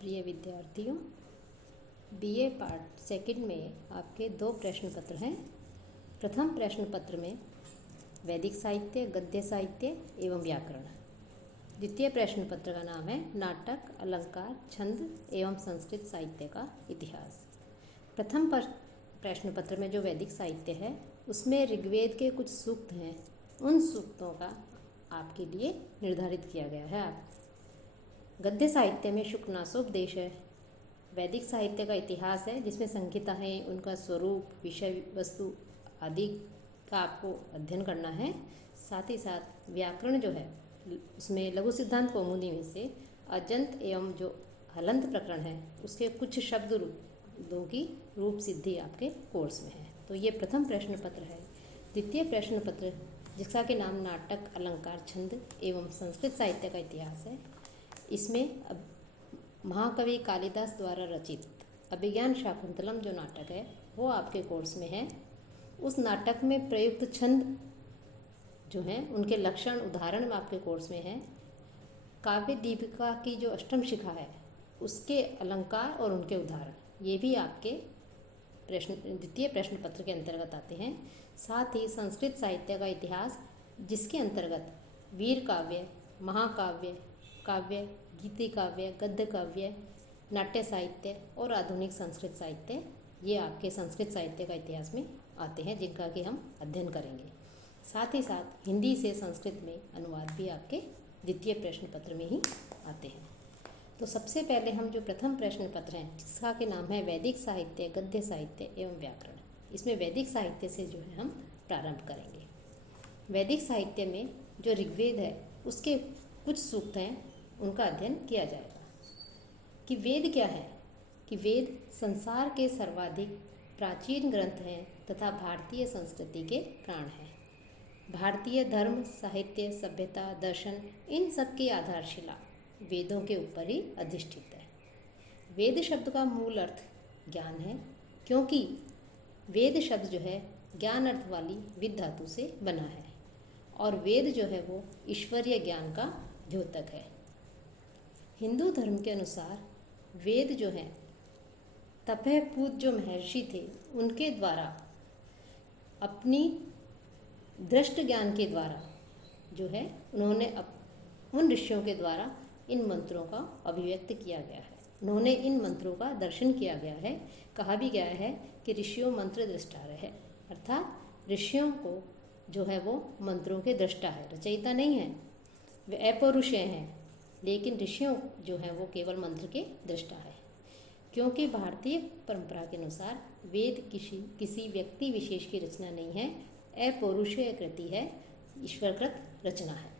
प्रिय विद्यार्थियों, BA part second में आपके 2 प्रश्न पत्र हैं। प्रथम प्रश्न पत्र में वैदिक साहित्य, गद्य साहित्य एवं व्याकरण। द्वितीय प्रश्न पत्र का नाम है नाटक, अलंकार, छंद एवं संस्कृत साहित्य का इतिहास। प्रथम प्रश्न पत्र में जो वैदिक साहित्य है उसमें ऋग्वेद के कुछ सूक्त हैं, उन सूक्तों का आपके लिए निर्धारित किया गया है। गद्य साहित्य में शुकनासोपदेश है। वैदिक साहित्य का इतिहास है जिसमें संहिता है, उनका स्वरूप, विषय वस्तु आदि का आपको अध्ययन करना है। साथ ही साथ व्याकरण जो है उसमें लघु सिद्धांत कौमुदी में से अजंत एवं जो हलंत प्रकरण है उसके कुछ शब्द रूपों की रूप सिद्धि आपके कोर्स में है। तो ये प्रथम प्रश्न पत्र है। द्वितीय प्रश्न पत्र जिसका के नाम नाटक, अलंकार, छंद एवं संस्कृत साहित्य का इतिहास है, इसमें महाकवि कालिदास द्वारा रचित अभिज्ञान शाकुंतलम जो नाटक है वो आपके कोर्स में है। उस नाटक में प्रयुक्त छंद जो हैं उनके लक्षण उदाहरण आपके कोर्स में है। काव्य दीपिका की जो अष्टम शिखा है उसके अलंकार और उनके उदाहरण ये भी आपके द्वितीय प्रश्न पत्र के अंतर्गत आते हैं। साथ ही संस्कृत साहित्य का इतिहास जिसके अंतर्गत वीर काव्य, महाकाव्य, काव्य, गीति काव्य, गद्य काव्य, नाट्य साहित्य और आधुनिक संस्कृत साहित्य ये आपके संस्कृत साहित्य का इतिहास में आते हैं, जिनका कि हम अध्ययन करेंगे। साथ ही साथ हिंदी से संस्कृत में अनुवाद भी आपके द्वितीय प्रश्न पत्र में ही आते हैं। तो सबसे पहले हम जो प्रथम प्रश्न पत्र हैं जिसका के नाम है वैदिक साहित्य, गद्य साहित्य एवं व्याकरण, इसमें वैदिक साहित्य से जो है हम प्रारंभ करेंगे। वैदिक साहित्य में जो ऋग्वेद है उसके कुछ सूक्त हैं, उनका अध्ययन किया जाएगा। कि वेद क्या है? कि वेद संसार के सर्वाधिक प्राचीन ग्रंथ हैं तथा भारतीय संस्कृति के प्राण हैं। भारतीय धर्म, साहित्य, सभ्यता, दर्शन इन सब की आधारशिला वेदों के ऊपर ही अधिष्ठित है। वेद शब्द का मूल अर्थ ज्ञान है, क्योंकि वेद शब्द जो है ज्ञान अर्थ वाली विद धातु से बना है और वेद जो है वो ईश्वरीय ज्ञान का द्योतक है। हिंदू धर्म के अनुसार वेद जो है तपह पूत जो महर्षि थे उनके द्वारा अपनी दृष्ट ज्ञान के द्वारा जो है उन्होंने उन ऋषियों के द्वारा इन मंत्रों का अभिव्यक्त किया गया है। उन्होंने इन मंत्रों का दर्शन किया गया है। कहा भी गया है कि ऋषियों मंत्र दृष्टार है, अर्थात ऋषियों को जो है वो मंत्रों के दृष्टा है, रचयिता नहीं है। वे अपौरुषेय हैं, लेकिन ऋषियों जो है वो केवल मंत्र के दृष्टा है। क्योंकि भारतीय परंपरा के अनुसार वेद किसी व्यक्ति विशेष की रचना नहीं है, अपौरुषेय कृति है, ईश्वरकृत रचना है।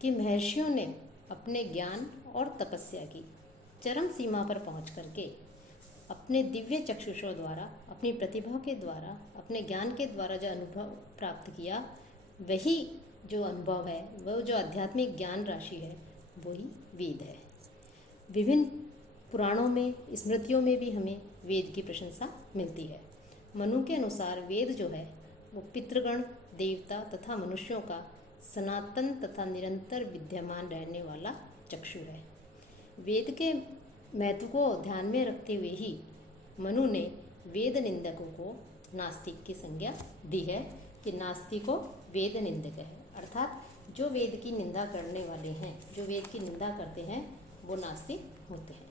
कि महर्षियों ने अपने ज्ञान और तपस्या की चरम सीमा पर पहुंच करके अपने दिव्य चक्षुषों द्वारा, अपनी प्रतिभा के द्वारा, अपने ज्ञान के द्वारा जो अनुभव प्राप्त किया, वही जो अनुभव है, वह जो आध्यात्मिक ज्ञान राशि है, वही वेद है। विभिन्न पुराणों में, स्मृतियों में भी हमें वेद की प्रशंसा मिलती है। मनु के अनुसार वेद जो है वो पितृगण, देवता तथा मनुष्यों का सनातन तथा निरंतर विद्यमान रहने वाला चक्षु है। वेद के महत्व को ध्यान में रखते हुए ही मनु ने वेद निंदकों को नास्तिक की संज्ञा दी है कि नास्तिको वेद निंदक है, अर्थात जो वेद की निंदा करने वाले हैं, जो वेद की निंदा करते हैं वो नास्तिक होते हैं।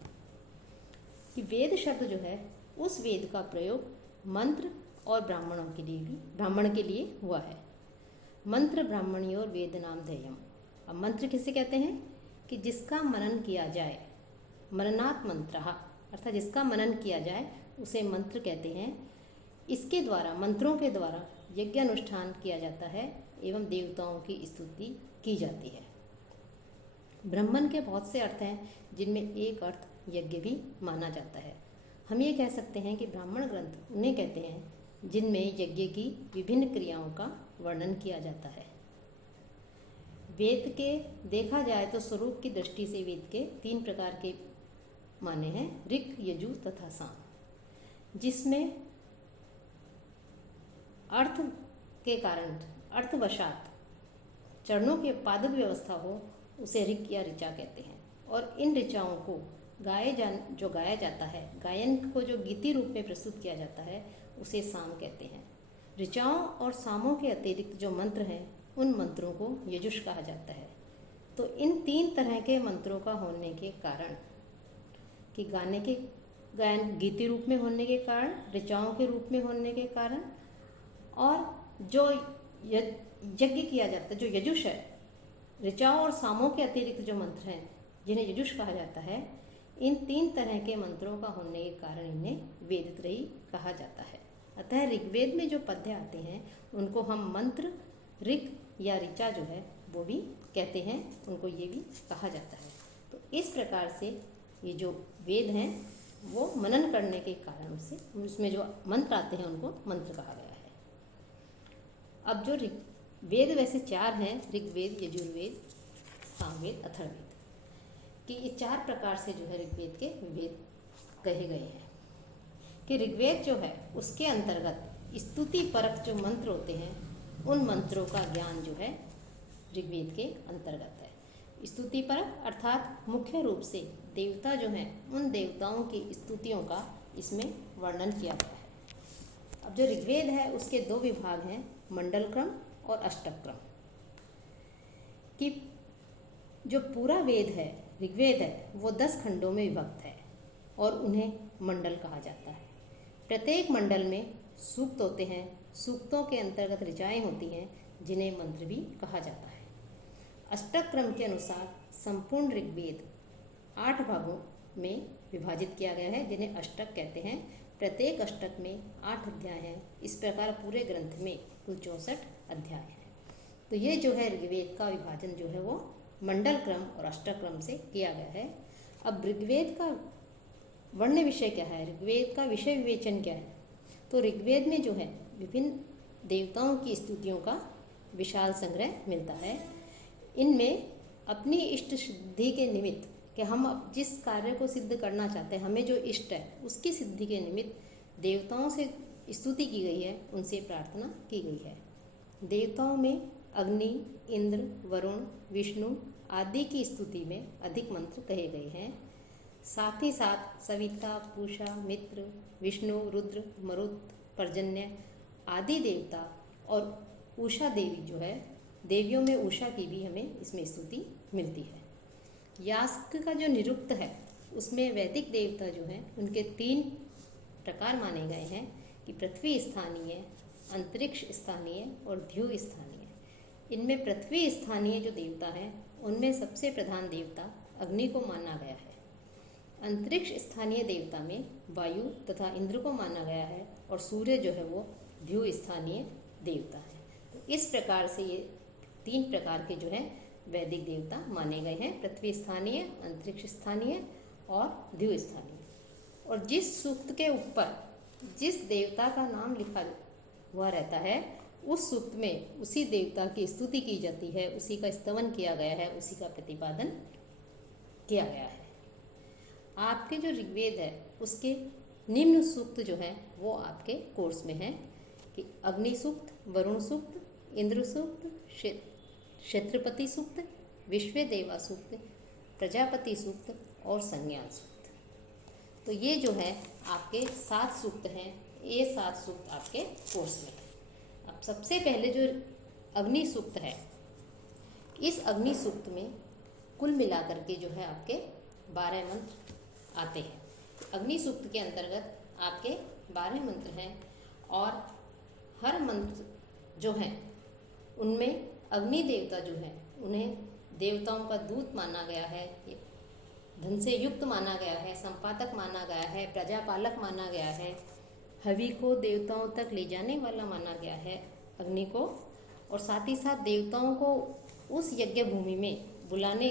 कि वेद शब्द जो है उस वेद का प्रयोग मंत्र और ब्राह्मण के लिए हुआ है। मंत्र ब्राह्मणयोर वेद नाम ध्येयम। अब मंत्र किसे कहते हैं? कि जिसका मनन किया जाए, मननात् मंत्रः, अर्थात जिसका मनन किया जाए उसे मंत्र कहते हैं। इसके द्वारा, मंत्रों के द्वारा यज्ञ अनुष्ठान किया जाता है एवं देवताओं की स्तुति की जाती है। ब्राह्मण के बहुत से अर्थ हैं जिनमें एक अर्थ यज्ञ भी माना जाता है। हम ये कह सकते हैं कि ब्राह्मण ग्रंथ उन्हें कहते हैं जिनमें यज्ञ की विभिन्न क्रियाओं का वर्णन किया जाता है। वेद के देखा जाए तो स्वरूप की दृष्टि से वेद के 3 प्रकार के माने हैं, ऋक्, यजुः तथा साम, जिसमें अर्थ के कारण, अर्थवशात चरणों की पादक व्यवस्था हो उसे ऋक् या ऋचा कहते हैं, और इन ऋचाओं को जो गाया जाता है, गायन को जो गीति रूप में प्रस्तुत किया जाता है, उसे साम कहते हैं। ऋचाओं और सामों के अतिरिक्त जो मंत्र हैं, उन मंत्रों को यजुष कहा जाता है। तो इन 3 तरह के मंत्रों का होने के कारण, कि गायन गीति रूप में होने के कारण, ऋचाओं के रूप में होने के कारण, और जो यज्ञ किया जाता है, जो यजुष है, ऋचाओं और सामों के अतिरिक्त जो मंत्र हैं जिन्हें यजुष कहा जाता है, इन 3 तरह के मंत्रों का होने के कारण इन्हें वेदत्रयी कहा जाता है। अतः ऋग्वेद में जो पद्य आते हैं उनको हम मंत्र, ऋग या ऋचा जो है वो भी कहते हैं, उनको ये भी कहा जाता है। तो इस प्रकार से ये जो वेद हैं वो मनन करने के कारण से उसमें जो मंत्र आते हैं उनको मंत्र कहा गया है। अब जो वेद वैसे 4 हैं, ऋग्वेद, यजुर्वेद, सामवेद, अथर्ववेद, कि ये 4 प्रकार से जो है ऋग्वेद के वेद कहे गए हैं। कि ऋग्वेद जो है उसके अंतर्गत स्तुति परक जो मंत्र होते हैं, उन मंत्रों का ज्ञान जो है ऋग्वेद के अंतर्गत है। स्तुति परक अर्थात मुख्य रूप से देवता जो हैं, उन देवताओं की स्तुतियों का इसमें वर्णन किया गया है। अब जो ऋग्वेद है उसके 2 विभाग हैं, मंडल क्रम और अष्टक क्रम। कि जो पूरा वेद है, ऋग्वेद है, वो 10 खंडों में विभक्त है और उन्हें मंडल कहा जाता है। प्रत्येक मंडल में सूक्त होते हैं, सूक्तों के अंतर्गत ऋचाएं होती हैं जिन्हें मंत्र भी कहा जाता है। अष्टक क्रम के अनुसार संपूर्ण ऋग्वेद 8 भागों में विभाजित किया गया है, जिन्हें अष्टक कहते हैं। प्रत्येक अष्टक में 8 अध्याय हैं। इस प्रकार पूरे ग्रंथ में कुल 64 अध्याय हैं। तो ये जो है ऋग्वेद का विभाजन जो है वो मंडल क्रम और अष्टक क्रम से किया गया है। अब ऋग्वेद का वर्ण विषय क्या है, ऋग्वेद का विषय विवेचन क्या है? तो ऋग्वेद में जो है विभिन्न देवताओं की स्तुतियों का विशाल संग्रह मिलता है। इनमें अपनी इष्ट सिद्धि के निमित्त, कि हम जिस कार्य को सिद्ध करना चाहते हैं, हमें जो इष्ट है उसकी सिद्धि के निमित्त देवताओं से स्तुति की गई है, उनसे प्रार्थना की गई है। देवताओं में अग्नि, इंद्र, वरुण, विष्णु आदि की स्तुति में अधिक मंत्र कहे गए हैं। साथ ही साथ सविता, पूषा, मित्र, विष्णु, रुद्र, मरुत, पर्जन्य आदि देवता और उषा देवी जो है, देवियों में उषा की भी हमें इसमें स्तुति मिलती है। यास्क का जो निरुक्त है उसमें वैदिक देवता जो हैं उनके 3 प्रकार माने गए हैं, कि पृथ्वी स्थानीय, अंतरिक्ष स्थानीय और द्यु स्थानीय। इनमें पृथ्वी स्थानीय जो देवता हैं उनमें सबसे प्रधान देवता अग्नि को माना गया है। अंतरिक्ष स्थानीय देवता में वायु तथा इंद्र को माना गया है और सूर्य जो है वो द्यु स्थानीय देवता है। तो इस प्रकार से ये 3 प्रकार के जो है वैदिक देवता माने गए हैं, पृथ्वी स्थानीय, अंतरिक्ष स्थानीय और द्यु स्थानीय। और जिस सूक्त के ऊपर जिस देवता का नाम लिखा हुआ रहता है, उस सूक्त में उसी देवता की स्तुति की जाती है, उसी का स्तवन किया गया है, उसी का प्रतिपादन किया गया है। आपके जो ऋग्वेद है उसके निम्न सूक्त जो है वो आपके कोर्स में है, कि अग्नि सूक्त, वरुण सूक्त, इंद्र सूक्त, क्षेत्रपति सूक्त, विश्वदेवा सूक्त, प्रजापति सूक्त और संज्ञान सूक्त। तो ये जो है आपके 7 सूक्त हैं, ये 7 सूक्त आपके कोर्स में है। अब सबसे पहले जो अग्नि सूक्त है, इस अग्नि सूक्त में कुल मिलाकर के जो है आपके 12 मंत्र आते हैं। अग्नि सूक्त के अंतर्गत आपके 12 मंत्र हैं और हर मंत्र जो है उनमें अग्नि देवता जो है उन्हें देवताओं का दूत माना गया है, धन से युक्त माना गया है, संपादक माना गया है, प्रजापालक माना गया है, हवि को देवताओं तक ले जाने वाला माना गया है अग्नि को, और साथ ही साथ देवताओं को उस यज्ञ भूमि में बुलाने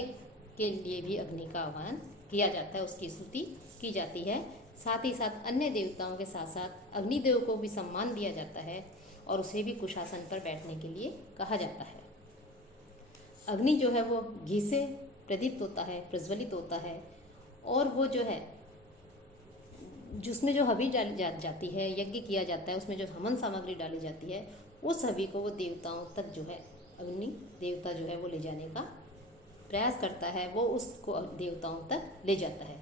के लिए भी अग्नि का आह्वान किया जाता है, उसकी स्तुति की जाती है। साथ ही साथ अन्य देवताओं के साथ साथ अग्निदेव को भी सम्मान दिया जाता है और उसे भी कुशासन पर बैठने के लिए कहा जाता है। अग्नि जो है वो घी से प्रदीप्त होता है, प्रज्वलित होता है, और वो जो है जिसमें जो हवि डाली जाती है, यज्ञ किया जाता है, उसमें जो हवन सामग्री डाली जाती है, उस हवि को वो देवताओं तक जो है अग्नि देवता जो है वो ले जाने का प्रयास करता है वो उसको देवताओं तक ले जाता है।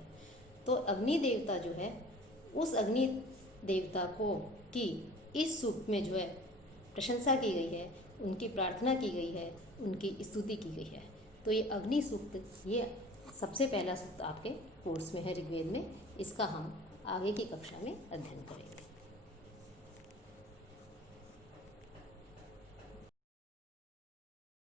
तो अग्नि देवता जो है, उस अग्नि देवता को की इस सूक्त में जो है प्रशंसा की गई है, उनकी प्रार्थना की गई है, उनकी स्तुति की गई है। तो ये अग्नि सूक्त, ये सबसे पहला सूक्त आपके कोर्स में है ऋग्वेद में। इसका हम आगे की कक्षा में अध्ययन करेंगे।